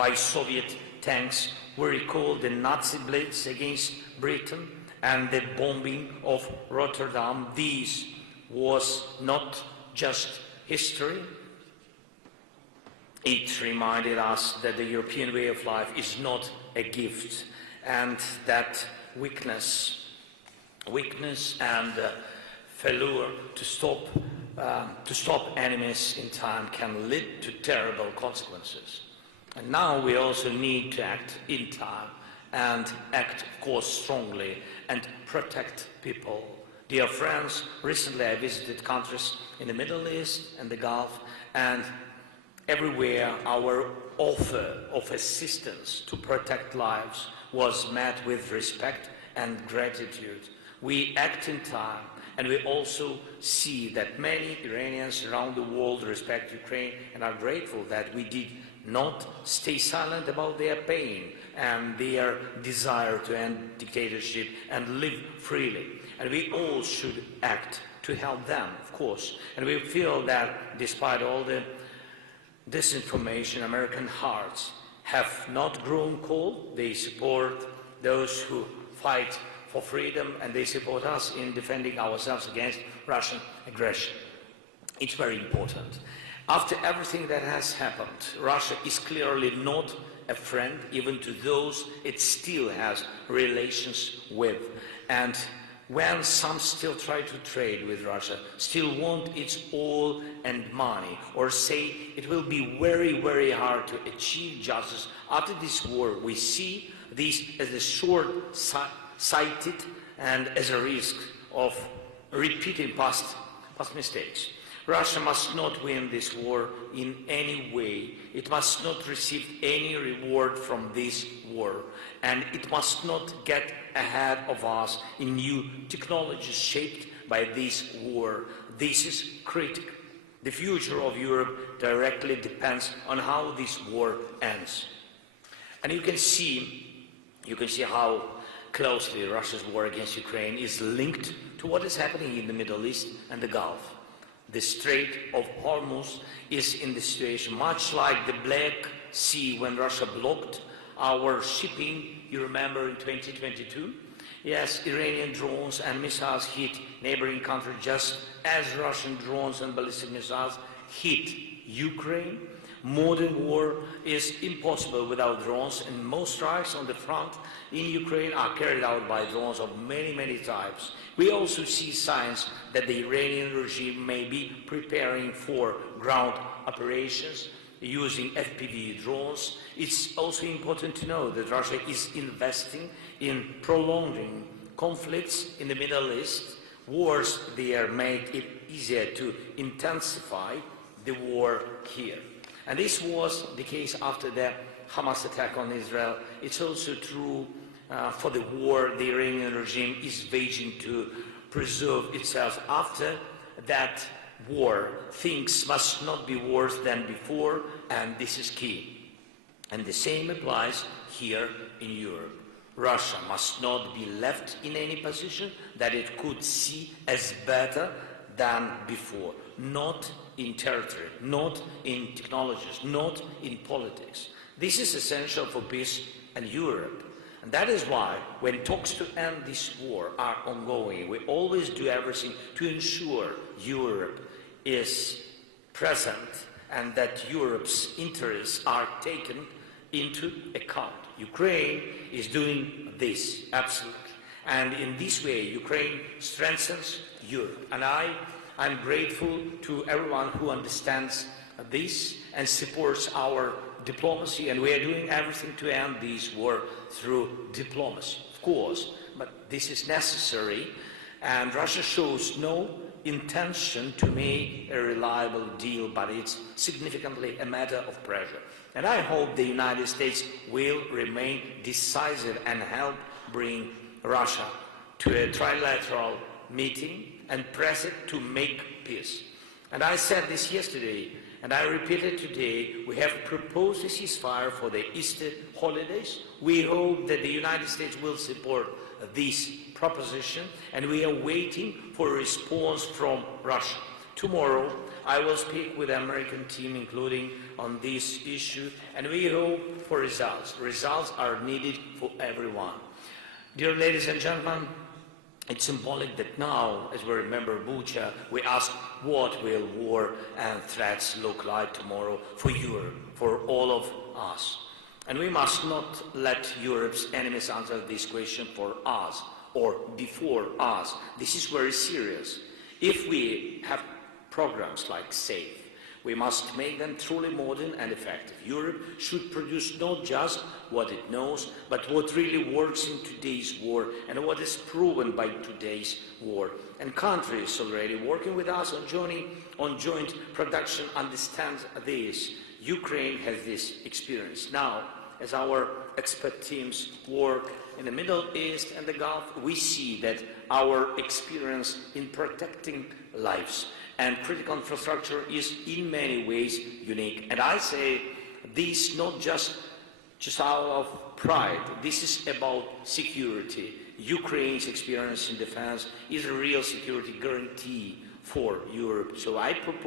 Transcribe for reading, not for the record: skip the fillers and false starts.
by Soviet tanks. We recall the Nazi blitz against Britain and the bombing of Rotterdam. This was not just history. It reminded us that the European way of life is not a gift, and that weakness and failure to stop enemies in time can lead to terrible consequences. And now we also need to act in time and act, of course, strongly and protect people. Dear friends, recently I visited countries in the Middle East and the Gulf, and everywhere our offer of assistance to protect lives was met with respect and gratitude. We act in time, and we also see that many Iranians around the world respect Ukraine and are grateful that we did not stay silent about their pain and their desire to end dictatorship and live freely. And we all should act to help them, of course. And we feel that despite all the disinformation, American hearts have not grown cold. They support those who fight for freedom, and they support us in defending ourselves against Russian aggression. It's very important. After everything that has happened, Russia is clearly not a friend, even to those it still has relations with. And when some still try to trade with Russia, still want its oil and money, or say it will be very, very hard to achieve justice after this war, we see this as a short-sighted and as a risk of repeating past mistakes. Russia must not win this war in any way. It must not receive any reward from this war. And it must not get ahead of us in new technologies shaped by this war. This is critical. The future of Europe directly depends on how this war ends. And you can see how closely Russia's war against Ukraine is linked to what is happening in the Middle East and the Gulf. The Strait of Hormuz is in the situation much like the Black Sea when Russia blocked our shipping, you remember, in 2022? Yes, Iranian drones and missiles hit neighboring countries just as Russian drones and ballistic missiles hit Ukraine. Modern war is impossible without drones, and most strikes on the front in Ukraine are carried out by drones of many, many types. We also see signs that the Iranian regime may be preparing for ground operations using FPV drones. It's also important to know that Russia is investing in prolonging conflicts in the Middle East. Wars there make it easier to intensify the war here. And this was the case after the Hamas attack on Israel. It's also true for the war the Iranian regime is waging to preserve itself. After that war, things must not be worse than before, and this is key. And the same applies here in Europe. Russia must not be left in any position that it could see as better than before. Not in territory, not in technologies, not in politics. This is essential for peace and Europe. And that is why, when talks to end this war are ongoing, we always do everything to ensure Europe is present and that Europe's interests are taken into account. Ukraine is doing this, absolutely. And in this way, Ukraine strengthens Europe. And I'm grateful to everyone who understands this and supports our diplomacy, and we are doing everything to end this war through diplomacy, of course, but this is necessary, and Russia shows no intention to make a reliable deal, but it's significantly a matter of pressure. And I hope the United States will remain decisive and help bring Russia to a trilateral meeting and press it to make peace. And I said this yesterday, and I repeat it today, we have proposed a ceasefire for the Easter holidays. We hope that the United States will support this proposition, and we are waiting for a response from Russia Tomorrow, I will speak with the American team, including on this issue, and we hope for results. Results are needed for everyone. Dear ladies and gentlemen, it's symbolic that now, as we remember Bucha, we ask what will war and threats look like tomorrow for Europe, for all of us. And we must not let Europe's enemies answer this question for us or before us. This is very serious. If we have programs like SAFE, we must make them truly modern and effective. Europe should produce not just what it knows, but what really works in today's war and what is proven by today's war. And countries already working with us on joint production understand this. Ukraine has this experience. Now, as our expert teams work in the Middle East and the Gulf, we see that our experience in protecting lives and critical infrastructure is in many ways unique. And I say this not just out of pride. This is about security. Ukraine's experience in defense is a real security guarantee for Europe. So I propose